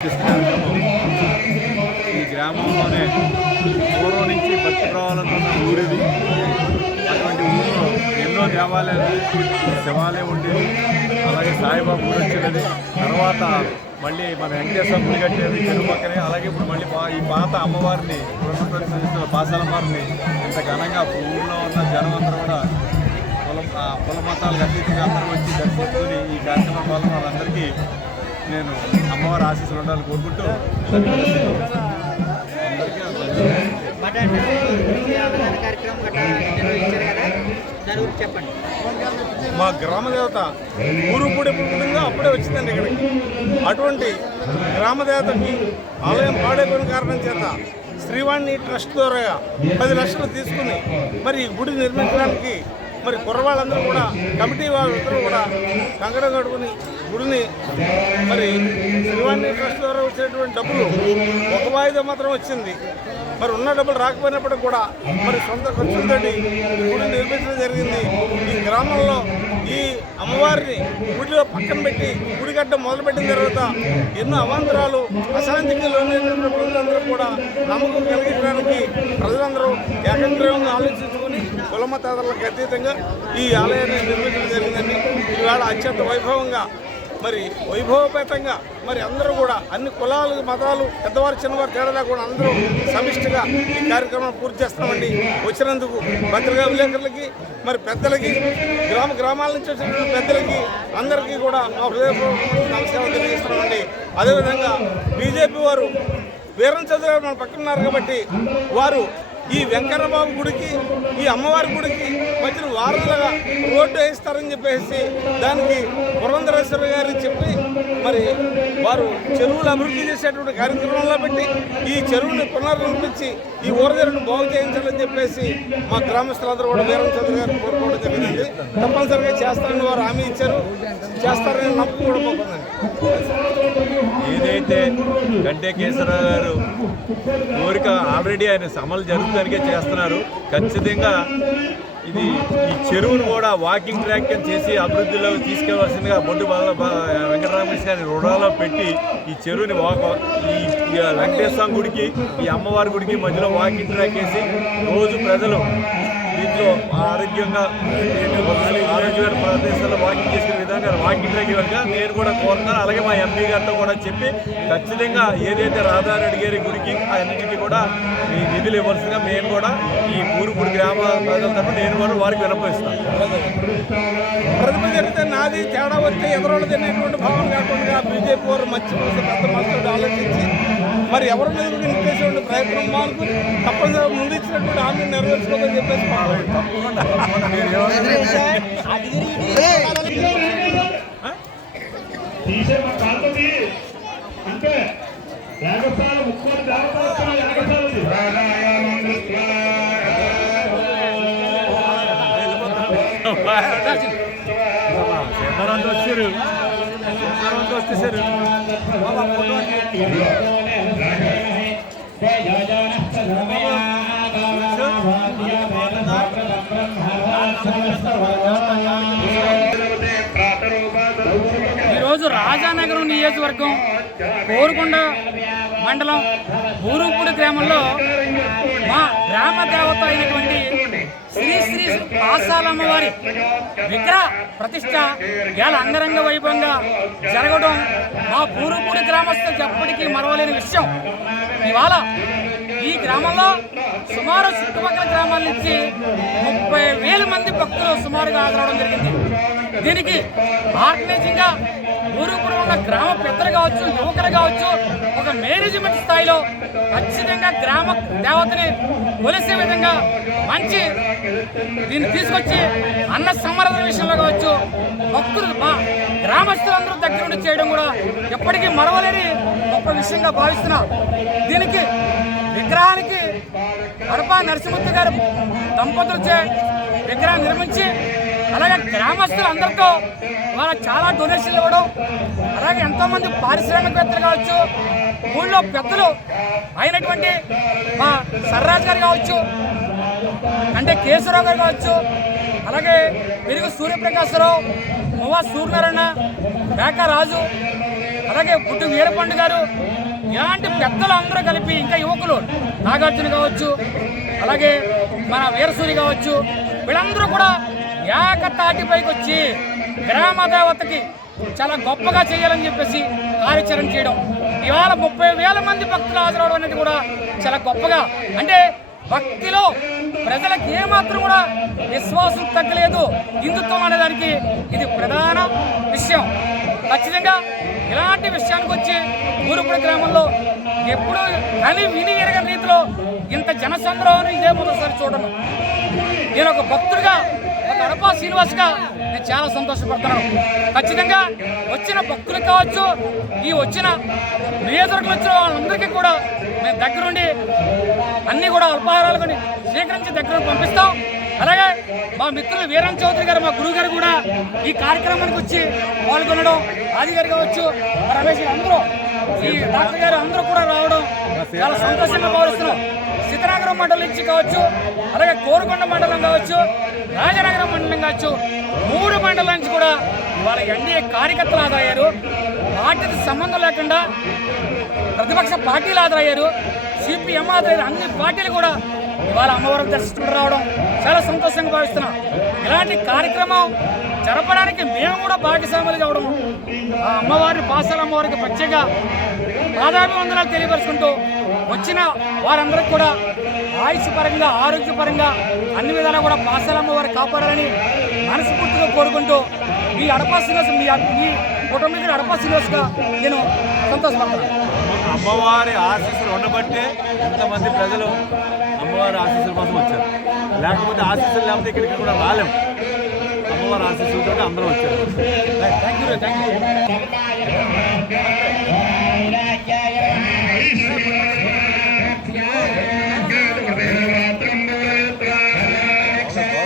ఈ గ్రామంలోనే పూర్వం నుంచి భక్తి ప్రవాహాలనున్న ఊరిది. అటువంటి ఊరిలో ఎన్నో దేవాలయాలు, శివాలయం ఉండేది. అలాగే సాయిబాబా గుడి వచ్చినది. తర్వాత మళ్ళీ మన వెంకటేశ్వర గుడి కట్టేది చెరువు పక్కనే. అలాగే ఇప్పుడు మళ్ళీ ఈ పాత అమ్మవారిని పాసాలమ్మవారిని ఇంత ఘనంగా ఊళ్ళో ఉన్న జనమందరూ కూడా కుల మతాలకు అతీతంగా అందరూ వచ్చి దర్శించుకుని ఈ కార్యక్రమం వల్ల వాళ్ళందరికీ నేను అమ్మవారి ఆశీస్సులు ఉండాలని కోరుకుంటూ మా గ్రామ దేవత ఊరుపూడి పుట్టిందో అప్పుడే వచ్చిందండి ఇక్కడికి. అటువంటి గ్రామ దేవతకి ఆలయం పాడైపోయిన కారణం చేత శ్రీవాణి ట్రస్ట్ ద్వారా 10 లక్షలు తీసుకుని మరి ఈ గుడి నిర్మించడానికి మరి కుర్రవాళ్ళందరూ కూడా కమిటీ వాళ్ళందరూ కూడా కంకణం కట్టుకుని గుడిని మరి శ్రీవాణి ట్రస్ట్ ద్వారా వచ్చేటువంటి డబ్బులు ఒక వాయిదా మాత్రం వచ్చింది. మరి ఉన్న డబ్బులు రాకపోయినప్పటికి కూడా మరి సొంత ఖర్చులతోటి గుడి నిర్మించడం జరిగింది. ఈ గ్రామంలో ఈ అమ్మవారిని గుడిలో పక్కన పెట్టి గుడి కట్టడం మొదలుపెట్టిన తర్వాత ఎన్నో అవాంతరాలు అశాంతికి లోనైనటువంటి ప్రజలందరూ కూడా నమ్మకం కలిగించడానికి ప్రజలందరూ ఏకగ్రీవంగా ఆలోచించుకుని కులమతాలకు అతీతంగా ఈ ఆలయాన్ని నిర్మించడం జరిగిందండి. ఈవేళ అత్యంత వైభవంగా మరి వైభవపేతంగా మరి అందరూ కూడా అన్ని కులాలు మతాలు పెద్దవారు చిన్నవారు తేడా కూడా అందరూ సమిష్టిగా ఈ కార్యక్రమం పూర్తి చేస్తామండి. వచ్చినందుకు పత్రికా విలేకరులకి మరి పెద్దలకి గ్రామాల నుంచి వచ్చిన పెద్దలకి అందరికీ కూడా మా హృదయపూర్వక నమస్కారం తెలియజేస్తున్నామండి. అదేవిధంగా బీజేపీ వారు వీరం చౌదరి గారు మన పక్కన ఉన్నారు కాబట్టి వారు ఈ వెంకన్నబాబు గుడికి ఈ అమ్మవారి గుడికి మధ్యన వారధులుగా రోడ్డు వేయిస్తారని చెప్పేసి దానికి పురంధరేశ్వర గారు చెప్పి మరి వారు చెరువులు అభివృద్ధి చేసేటువంటి కార్యక్రమంలో పెట్టి ఈ చెరువుని పునర్నిర్మించి ఈ ఊరదీరును బాగు చేయించాలని చెప్పేసి మా గ్రామస్తులందరూ కూడా వీరం చౌదరి గారు కోరుకోవడం జరిగిందండి. తప్పనిసరిగా చేస్తారని వారు హామీ ఇచ్చారు. చేస్తారని నమ్మకం కూడా పోతుందండి. ఏదైతే గంటే కేశవరావు గారు కోరిక ఆల్రెడీ ఆయన అమలు జరుగుతానికే చేస్తున్నారు. ఖచ్చితంగా ఇది ఈ చెరువును కూడా వాకింగ్ ట్రాక్ చేసి అభివృద్ధిలో తీసుకెళ్లవలసిందిగా బొడ్డు వెంకటరామకృష్ణ గారిని రుణాల్లో పెట్టి ఈ చెరువుని ఈ వెంకటేశ్వర గుడికి ఈ అమ్మవారి గుడికి మధ్యలో వాకింగ్ ట్రాక్ వేసి రోజు ప్రజలు దీంట్లో ఆరోగ్యంగా ఆరోగ్యమైన ప్రదేశాల్లో వాకింగ్ చేసే విధంగా వాకింగ్ ట్రాక్ ఇవ్వగా నేను కూడా కోరుతున్నాను. అలాగే మా ఎంపీ గారితో కూడా చెప్పి ఖచ్చితంగా ఏదైతే రాధారెడ్డి గారి గుడికి అన్నింటికి కూడా ఈ నిధులు ఇవ్వాల్సిందిగా మేము కూడా ఈ ఊరుపూడి గ్రామ ప్రజల తరఫున నేను కూడా వారికి విన్నపిస్తాను. ప్రతిభ జరిగితే నాది తేడా వస్తే ఎదురోళ్ళు తినేటువంటి భావన కాకుండా బీజేపీ వారు మంచి పెద్ద మనసుతో ఆలోచించి మరి ఎవరి మీద నిలిపేసేటువంటి ప్రయత్నం మాకు తప్పనిసరిగా ముందు ఇచ్చినటువంటి హామీని నెరవేర్చుకోమని చెప్పేసి తప్పకుండా వచ్చారు వచ్చేసారు. ఈరోజు రాజానగరం నియోజకవర్గం కోరుకొండ మండలం ఊరుపూడి గ్రామంలో మా గ్రామ దేవత అయినటువంటి శ్రీ శ్రీ పాసాలమ్మవారి విగ్రహ ప్రతిష్ట ఇవాళ అంగరంగ వైభవంగా జరగడం మా ఊరుపూడి గ్రామస్తులకు ఎప్పటికీ మరవలేని విషయం. ఇవాళ ఈ గ్రామంలో సుమారు చుట్టుపక్కల గ్రామాల నుంచి 30,000 మంది భక్తులు సుమారుగా హాజరవడం జరిగింది. దీనికి ఆర్గనైజింగ్గా ఊరుపూడి ఉన్న గ్రామ పెద్దలు కావచ్చు, యువకులు కావచ్చు, ఒక మేనేజ్మెంట్ స్థాయిలో ఖచ్చితంగా గ్రామ దేవతని కొలిసే విధంగా మంచి దీన్ని తీసుకొచ్చి అన్న సంవరణ విషయంలో కావచ్చు భక్తులు మా గ్రామస్తులందరూ దగ్గర నుండి చేయడం కూడా ఎప్పటికీ మరవలేని గొప్ప విషయంగా భావిస్తున్నాం. దీనికి విగ్రహానికి కడప నరసింహమూర్తి గారు దంపతులచే విగ్రహం నిర్మించి అలాగే గ్రామస్తులందరితో వాళ్ళ చాలా డొనేషన్లు ఇవ్వడం, అలాగే ఎంతోమంది పారిశ్రామికవేత్తలు కావచ్చు, ఊళ్ళో పెద్దలు అయినటువంటి మా సర్రాజ్ గారు కావచ్చు, అంటే కేశవరావు గారు కావచ్చు, అలాగే పెరుగు సూర్యప్రకాశరావు, మువ్వ సూర్యనారాయణ, మేక రాజు, అలాగే పుట్టు వీరపండు గారు, ఇలాంటి పెద్దలు అందరూ కలిపి, ఇంకా యువకులు నాగార్జున కావచ్చు, అలాగే మన వీరసూరి కావచ్చు, వీళ్ళందరూ కూడా ఏకతాటిపైకి వచ్చి గ్రామ దేవతకి చాలా గొప్పగా చేయాలని చెప్పేసి కార్యాచరణ చేయడం. ఇవాళ 30,000 మంది భక్తులు హాజరవడం అనేది కూడా చాలా గొప్పగా, అంటే భక్తిలో ప్రజలకు ఏమాత్రం కూడా విశ్వాసం తగ్గలేదు. హిందుత్వం అనేదానికి ఇది ప్రధాన విషయం. ఖచ్చితంగా ఇలాంటి విషయానికి వచ్చి ఊరుపూడి గ్రామంలో ఎప్పుడు కని విని ఎరగని రీతిలో ఇంత జనసంద్రోహం ఇదే మొదటిసారి చూడను. నేను ఒక భక్తుడిగా, ఒక అడపా శ్రీనివాస్గా నేను చాలా సంతోషపడుతున్నాను. ఖచ్చితంగా వచ్చిన భక్తులకు కావచ్చు, ఈ వచ్చిన నియోజకవర్గంలో వచ్చిన వాళ్ళందరికీ కూడా మేము దగ్గరుండి అన్నీ కూడా అల్పాహారాలు కొని స్వీకరించి దగ్గర పంపిస్తాం. అలాగే మా మిత్రులు వీరం చౌదరి గారు, మా గురువు గారు కూడా ఈ కార్యక్రమానికి వచ్చి పాల్గొనడం, ఆది గారు కావచ్చు, రమేష్ గారు అందరూ, ఈ డాక్టర్ గారు అందరూ కూడా రావడం చాలా సంతోషంగా భావిస్తున్నాం. సీతానగరం మండలం నుంచి కావచ్చు, అలాగే కోరుకొండ మండలం కావచ్చు, రాజనగరం మండలం కావచ్చు, 3 మండలాల నుంచి కూడా ఇవాళ ఎన్డీఏ కార్యకర్తలు హాజరయ్యారు. పార్టీకి సంబంధం లేకుండా ప్రతిపక్ష పార్టీలు హాజరయ్యారు, సిపిఎం హాజరయ్యారు. అన్ని పార్టీలు కూడా ఇవాళ అమ్మవారి దర్శనం రావడం చాలా సంతోషంగా భావిస్తున్నాం. ఇలాంటి కార్యక్రమం జరపడానికి మేము కూడా భాగస్వాములు కావడం, ఆ అమ్మవారి పాసాల అమ్మవారికి ప్రత్యేక పాదాభివందనాలు తెలియపరుచుకుంటూ వచ్చిన వారందరికీ కూడా ఆయుష్ పరంగా, ఆరోగ్యపరంగా అన్ని విధాలా కూడా పాసాల అమ్మవారి కాపాడాలని మనస్ఫూర్తిగా కోరుకుంటూ మీ అడపా శ్రీనివాస్, మీ కుటుంబీకుడు అడపా శ్రీనివాస్గా నేను సంతోషపడుతున్నాను. అమ్మవారి ఆశీస్సులు ఉండబట్టే ఎంతమంది ప్రజలు అమ్మవారి ఆశీస్సుల కోసం వచ్చారు. లేకపోతే ఆశీస్సులు లేకపోతే ఇక్కడికి కూడా రాలేము. అమ్మవారి ఆశీస్సులతో అందరూ వచ్చారు. Thank you.